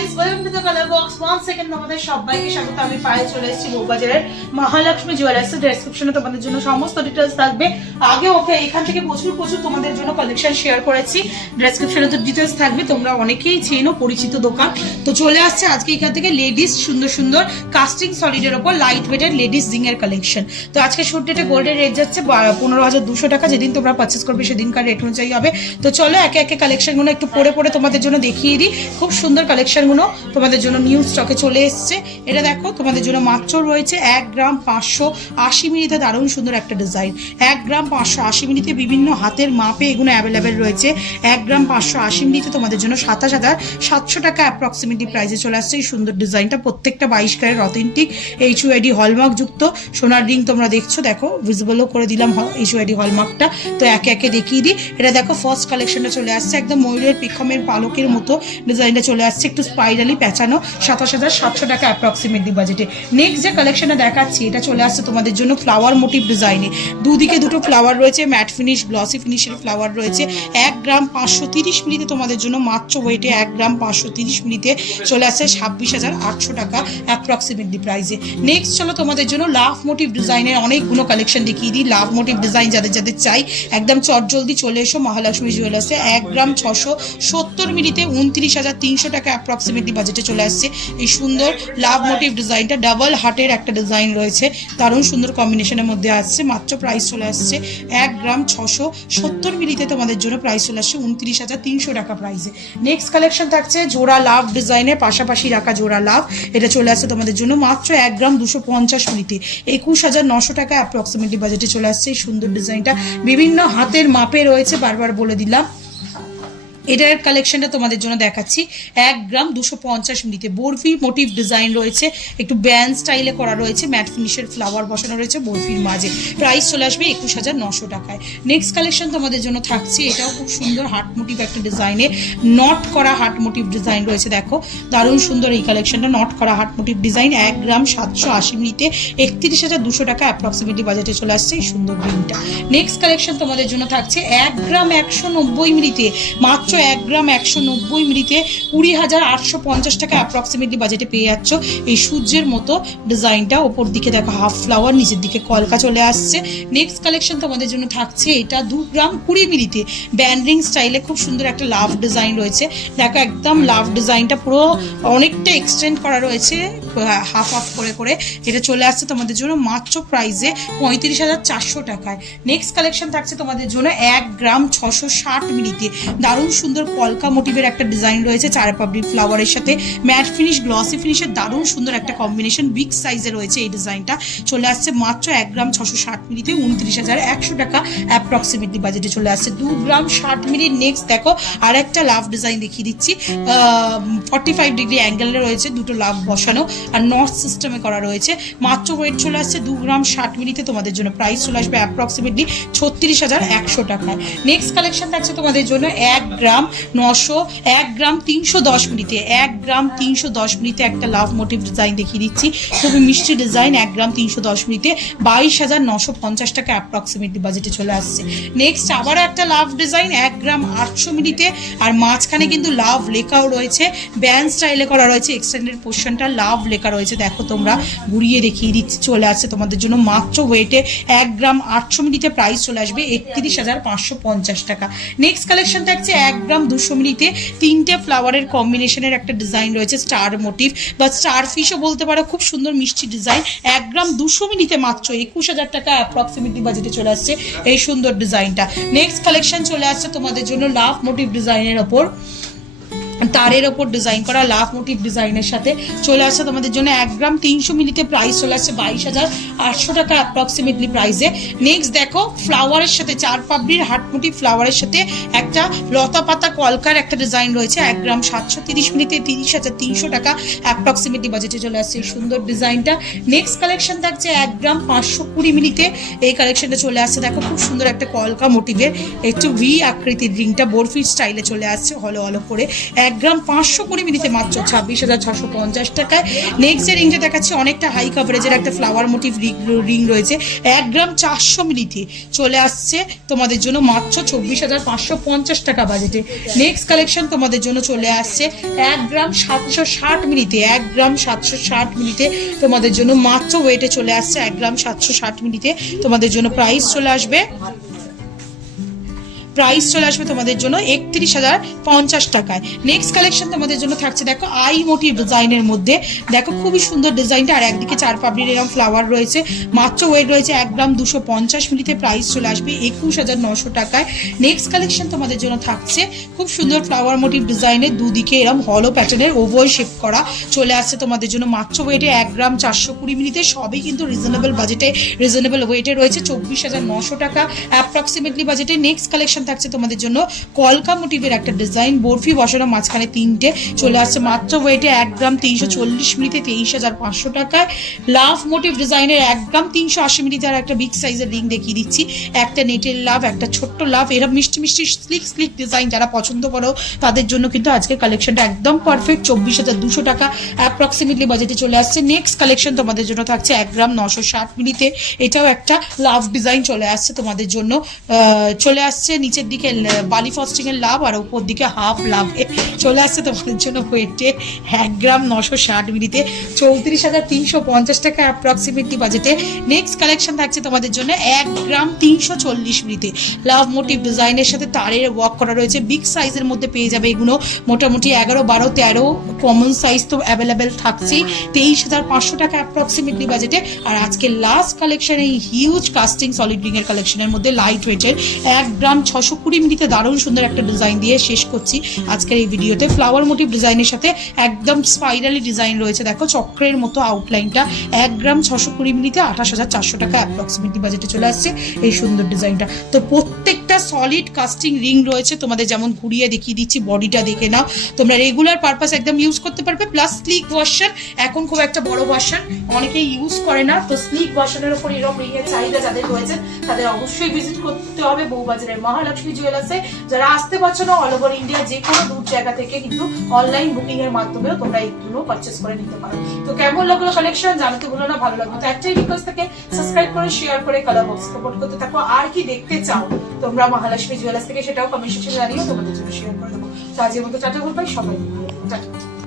guys, welcome to the color box. Once again তোমাদের সবাইকে স্বাগত। আমি পায়ে চলে এসেছি বউবাজারের মহালক্ষ্মী জুয়েলার্স। ডেসক্রিপশনে তোমাদের জন্য সমস্ত ডিটেইলস থাকবে। আগে ওকে এখান থেকে প্রচুর তোমাদের জন্য কালেকশন শেয়ার করেছি। ডেসক্রিপশনে তো ডিটেইলস থাকবে, তোমরা অনেকেই চেনো, পরিচিত দোকান। তো চলে আসছে আজকে এখান থেকে লেডিস সুন্দর কাস্টিং সলিডের উপর লাইট ওয়েটের লেডিস জিং এর কালেকশন। তো আজকে শুট ডেটে গোল্ডের রেট যাচ্ছে 15,200 টাকা। যেদিন তোমরা পারচেস করবে সেদিনকার রেট অনুযায়ী হবে। তো চলো একে একে কালেকশনগুলো একটু পরে তোমাদের জন্য দেখিয়ে দিই। খুব সুন্দর কালেকশনগুলো তোমাদের জন্য নিউ স্টকে চলে এসছে। এটা দেখো তোমাদের জন্য মাত্র রয়েছে 1 গ্রাম 580 মিলিতে দারুণ সুন্দর একটা ডিজাইন। 1 গ্রাম 580 মিলিতে বিভিন্ন হাতের মাপে এগুলো অ্যাভেলেবেল রয়েছে। 1 গ্রাম 580 মিলিতে তোমাদের জন্য 27,700 টাকা অ্যাপ্রক্সিমেটলি প্রাইসে চলে আসছে এই সুন্দর ডিজাইনটা। প্রত্যেকটা 22 ক্যারেট অথেন্টিক HUID হলমার্ক যুক্ত সোনার রিং তোমরা দেখছো, দেখো ভিজিবলও করে দিলাম HUID হলমার্কটা। তো একে একে দেখিয়ে দিই। এটা দেখো ফার্স্ট কালেকশনটা চলে আসছে একদম ময়ূরের পিখমের পালকের মতো ডিজাইনটা চলে আসছে, একটু স্পাইরালি পেঁচানো, 27,700 টাকা অ্যাপ্রক্সিমেটলি বাজেটে। নেক্সট যে কালেকশনটা দেখাচ্ছি এটা চলে আসছে তোমাদের জন্য ফ্লাওয়ার মোটিভ ডিজাইনে। দুদিকে দুটো ফ্লাওয়ার রয়েছে, ম্যাট ফিনিশ গ্লসি ফিনিশের ফ্লাওয়ার রয়েছে। 1 গ্রাম 530 মিলিতে তোমাদের জন্য মাত্র ওয়েটে 1 গ্রাম 530 মিলিতে চলে আসছে 26,800 টাকা অ্যাপ্রক্সিমেটলি প্রাইসে। নেক্সট চলো তোমাদের জন্য লাভ মোটিভ ডিজাইনের অনেকগুলো কালেকশন দেখিয়ে দিই। লাভ মোটিভ ডিজাইন যাদের চাই একদম চটজলদি চলে এসো মহালক্ষ্মী জুয়েলার্সে। 1 গ্রাম 670 মিলিতে 29,300 টাকা অ্যাপ্রক্সিমেটলি বাজেটে চলে আসছে এই সুন্দর লাভ মোটিভ ডিজাইনটা। ডাবল হার্টের একটা ডিজাইন রয়েছে, দারুণ সুন্দর কম্বিনেশনের মধ্যে আসছে। মাত্র প্রাইস চলে আসছে 1 গ্রাম 670 মিলিতে তোমাদের জন্য প্রাইস চলে আসছে 29,300 টাকা প্রাইসে। নেক্সট কালেকশন থাকছে জোড়া লাভ ডিজাইনের পাশাপাশি রাখা জোড়া লাভ। এটা চলে আসছে তোমাদের জন্য মাত্র 1 গ্রাম 250 মিলিতে 21,900 টাকা অ্যাপ্রক্সিমেটলি বাজেটে চলে আসছে এই সুন্দর ডিজাইনটা। বিভিন্ন হাতের মাপে রয়েছে, বারবার বলে দিলাম। এটার কালেকশনটা তোমাদের জন্য দেখাচ্ছি 1 গ্রাম 250 মিলিতে বরফি মোটিভ ডিজাইন রয়েছে, একটু ব্যান্ড স্টাইলে করা রয়েছে, ম্যাট ফিনিশের ফ্লাওয়ার বসানো রয়েছে বরফির মাঝে। প্রাইস চলে আসবে 21,900 টাকায়। নেক্সট কালেকশন তোমাদের জন্য থাকছে এটাও খুব সুন্দর হার্ট মোটিভ একটা ডিজাইনে, নট করা হার্ট মোটিভ ডিজাইন রয়েছে। দেখো দারুণ সুন্দর এই কালেকশনটা, নট করা হার্ট মোটিভ ডিজাইন। 1 গ্রাম 780 মিলিতে 31,200 টাকা অ্যাপ্রক্সিমেটলি বাজেটে চলে আসছে এই সুন্দর রিংটা। নেক্সট কালেকশন তোমাদের জন্য থাকছে 1 গ্রাম 190 মিলিতে মাত্র 1 গ্রাম 190 মিলিতে 20,850 টাকা অ্যাপ্রক্সিমেটলি বাজেটে পেয়ে যাচ্ছ এই সূর্যের মতো ডিজাইনটা। ওপর দিকে দেখো হাফ ফ্লাওয়ার, নিচের দিকে কলকা চলে আসছে। নেক্সট কালেকশন তোমাদের জন্য থাকছে এটা 2 গ্রাম 20 মিলিতে ব্যান্ডিং স্টাইলে খুব সুন্দর একটা লাভ ডিজাইন রয়েছে। দেখো একদম লাভ ডিজাইনটা পুরো অনেকটা এক্সটেন্ড করা রয়েছে হাফ করে। এটা চলে আসছে তোমাদের জন্য মাত্র প্রাইসে 35,400 টাকায়। নেক্সট কালেকশন থাকছে তোমাদের জন্য 1 গ্রাম 660 মিলিতে দারুণ সুন্দর কলকা মোটিভের একটা ডিজাইন রয়েছে, চার পাপড়ি ফ্লাওয়ারের সাথে ম্যাট ফিনিশ গ্লসি ফিনিশের দারুণ সুন্দর একটা কম্বিনেশন, বিগ সাইজে রয়েছে এই ডিজাইনটা। চলে আসছে মাত্র 1 গ্রাম 660 মিলিতে 29,100 টাকা অ্যাপ্রক্সিমেটলি বাজেটে চলে আসছে 2 গ্রাম 60 মিলি। নেক্সট দেখো আর একটা লাভ ডিজাইন দেখিয়ে দিচ্ছি, 45 ডিগ্রি অ্যাঙ্গেলে রয়েছে, দুটো লাভ বসানো আর নর্থ সিস্টেমে করা রয়েছে। মাত্র ওয়েট চলে আসছে 2 গ্রাম 60 মিলিতে তোমাদের জন্য প্রাইস চলে আসবে অ্যাপ্রক্সিমেটলি 36,100 টাকায়। নেক্সট কালেকশন থাকছে তোমাদের জন্য 1 গ্রাম 310 মিলিতে 1 গ্রাম 310 মিলিতে একটা লাভ মোটিভ ডিজাইন দেখিয়ে দিচ্ছি, খুবই মিষ্টি ডিজাইন। 1 গ্রাম 310 মিলিতে 22,950 টাকা অ্যাপ্রক্সিমেটলি বাজেটে চলে আসছে। নেক্সট আবার একটা লাভ ডিজাইন 1 গ্রাম 800 মিলিতে, আর মাঝখানে কিন্তু লাভ লেখাও রয়েছে, ব্যান্ড স্টাইলে করা রয়েছে, এক্সটেন্ডেড পোর্শনটা লাভ লেখা রয়েছে। দেখো তোমরা ঘুরিয়ে দেখিয়ে দিচ্ছি, চলে আসছে তোমাদের জন্য মাত্র ওয়েটে 1 গ্রাম 800 মিলিতে প্রাইস চলে আসবে 31,550 টাকা। নেক্সট কালেকশন থাকছে 1 গ্রাম 200 মিলিতে 3টে ফ্লাওয়ারের কম্বিনেশনের একটা ডিজাইন রয়েছে, স্টার মোটিভ বা স্টার ফিশও বলতে পারো, খুব সুন্দর মিষ্টি ডিজাইন। 1 গ্রাম 200 মিলিতে মাত্র 21,000 টাকা অ্যাপ্রক্সিমেটলি বাজেটে চলে আসছে এই সুন্দর ডিজাইনটা। নেক্সট কালেকশন চলে আসছে তোমাদের জন্য লাভ মোটিভ ডিজাইনের ওপর, তারের ওপর ডিজাইন করা লাভ মোটিভ ডিজাইনের সাথে চলে আসছে তোমাদের জন্য 1 গ্রাম 300 মিলিতে প্রাইস চলে আসছে 22,800 টাকা অ্যাপ্রক্সিমেটলি প্রাইসে। নেক্সট দেখো ফ্লাওয়ারের সাথে চার পাপড়ির হার্ট মোটিভ ফ্লাওয়ারের সাথে একটা লতা পাতা কলকার একটা ডিজাইন রয়েছে। 1 গ্রাম 730 মিলিতে 30,300 টাকা অ্যাপ্রক্সিমেটলি বাজেটে চলে আসছে এই সুন্দর ডিজাইনটা। নেক্সট কালেকশন থাকছে 1 গ্রাম 520 মিলিতে এই কালেকশনটা চলে আসছে। দেখো খুব সুন্দর একটা কলকা মোটিভের একটু ভি আকৃতির রিংটা বরফির স্টাইলে চলে আসছে হলো করে। 1 গ্রাম 520 মিলিতে মাত্র 26,650 টাকায়। নেক্সট যে রিংটা দেখাচ্ছি অনেকটা হাই কাভারেজের একটা ফ্লাওয়ার মোটিভ রিং রয়েছে, 1 গ্রাম 400 মিলিতে চলে আসছে তোমাদের জন্য মাত্র 24,550 টাকা বাজেটে। নেক্সট কালেকশন তোমাদের জন্য চলে আসছে 1 গ্রাম 760 মিলিতে, 1 গ্রাম 760 মিলিতে তোমাদের জন্য মাত্র ওয়েটে চলে আসছে 1 গ্রাম 760 মিলিতে তোমাদের জন্য প্রাইস চলে আসবে তোমাদের জন্য 31,050 টাকায়। নেক্সট কালেকশন তোমাদের জন্য থাকছে দেখো আই মোটিভ ডিজাইনের মধ্যে, দেখো খুবই সুন্দর ডিজাইনটা, আর একদিকে 4 পাপড়ির এরকম ফ্লাওয়ার রয়েছে, মাত্র ওয়েট রয়েছে 1 গ্রাম 250 মিলিতে, প্রাইস চলে আসবে 21,900 টাকায়। নেক্সট কালেকশন তোমাদের জন্য থাকছে খুব সুন্দর ফ্লাওয়ার মোটিভ ডিজাইনের, দুদিকে এরকম হলো প্যাটার্নের ওভাল শেপ করা, চলে আসছে তোমাদের জন্য মাত্র ওয়েটে 1 গ্রাম 420 মিলিতে, সবই কিন্তু রিজনেবল বাজেটে, রিজনেবল ওয়েটে রয়েছে 24,900 টাকা অ্যাপ্রক্সিমেটলি বাজেটে। নেক্সট কালেকশন থাকছে তোমাদের জন্য কলকা মোটিভের একটা ডিজাইন, বরফি বসানো মাঝখানে 3টে, চলে আসছে মাত্র ওয়েটে 1 গ্রাম 340 মিলিতে 23,500 টাকায়। লাভ মোটিভ ডিজাইনের 1 গ্রাম 380 মিলিতে আর একটা বিগ সাইজের রিং দেখিয়ে দিচ্ছি, একটা নেটের লাভ, একটা ছোট্ট লাভ, এরা মিষ্টি মিষ্টি স্লিক ডিজাইন যারা পছন্দ করো তাদের জন্য কিন্তু আজকের কালেকশনটা একদম পারফেক্ট, 24,200 টাকা অ্যাপ্রক্সিমেটলি বাজেটে চলে আসছে। নেক্সট কালেকশন তোমাদের জন্য থাকছে 1 গ্রাম 960 মিলিতে, এটাও একটা লাভ ডিজাইন চলে আসছে তোমাদের জন্য, চলে আসছে নিচের দিকে বালি ফস্টিং এর লাভ আর উপর দিকে হাফ লাভ চলে আসছে তোমাদের জন্য ওয়েটে 1 গ্রাম 960 মিলিতে 34,350 টাকা অ্যাপ্রক্সিমেটলি বাজেটে। নেক্সট কালেকশন থাকছে তোমাদের জন্য 1 গ্রাম 340 মিলিতে, লাভ মোটিভ ডিজাইনের সাথে তারের ওয়ার্ক করা রয়েছে, বিগ সাইজের মধ্যে পেয়ে যাবে এগুলো, মোটামুটি 11, 12, 13 কমন সাইজ তো অ্যাভেলেবেল থাকছেই, 23,500 টাকা অ্যাপ্রক্সিমেটলি বাজেটে। আর আজকে লাস্ট কালেকশন এই হিউজ কাস্টিং সলিড রিং এর কালেকশনের মধ্যে লাইট ওয়েটের 1 গ্রাম 620 মিলিতে দারুণ সুন্দর একটা ডিজাইন দিয়ে শেষ করছি আজকের এই ভিডিওতে। ফ্লাওয়ার মোটিভ ডিজাইনের সাথে একদম স্পাইরালি ডিজাইন রয়েছে, দেখো চক্রের মতো আউটলাইনটা, 1 গ্রাম 620 মিলিতে 28,400 টাকা অ্যাপ্রক্সিমেটলি বাজেটে চলে আসছে এই সুন্দর ডিজাইনটা। তো প্রত্যেকটা সলিড কাস্টিং রিং রয়েছে, তোমাদের যেমন ঘুরিয়ে দেখিয়ে দিচ্ছি, বডিটা দেখে নাও, তোমরা রেগুলার পারপাস একদম ইউজ করতে পারবে, প্লাস স্লিক ভার্সন, এখন খুব একটা বড় ভার্সন অনেকেই ইউজ করে না, তো স্লিক ভার্সনের উপর এরকম রিং এর চাহিদা যাদের রয়েছে তাদের অবশ্যই ভিজিট করতে হবে বউবাজারের মহালক্ষ্মী জুয়েলার্সে। যারা আসতে পারছো না, অল ওভার ইন্ডিয়া যে কোনো দূর জায়গা থেকে কিন্তু অনলাইন বুকিং এর মাধ্যমেও তোমরা এইগুলো পারচেস করে নিতে পারো। তো কেমন লাগলো কালেকশন জানাতে ভুলো না, ভালো লাগলো তো একটাই রিকোয়েস্ট থাকে, সাবস্ক্রাইব করে শেয়ার করে কালার বক্স সাপোর্ট করতে থাকো। আর কি দেখতে চাও তোমরা মহালক্ষ্মী জুয়েলার্স থেকে সেটাও কমেন্ট সেকশনে জানিও, তোমাদের জন্য শেয়ার করে দেবো। তো আজকের মতো টাটা, গুড বাই, সবাই টাটা।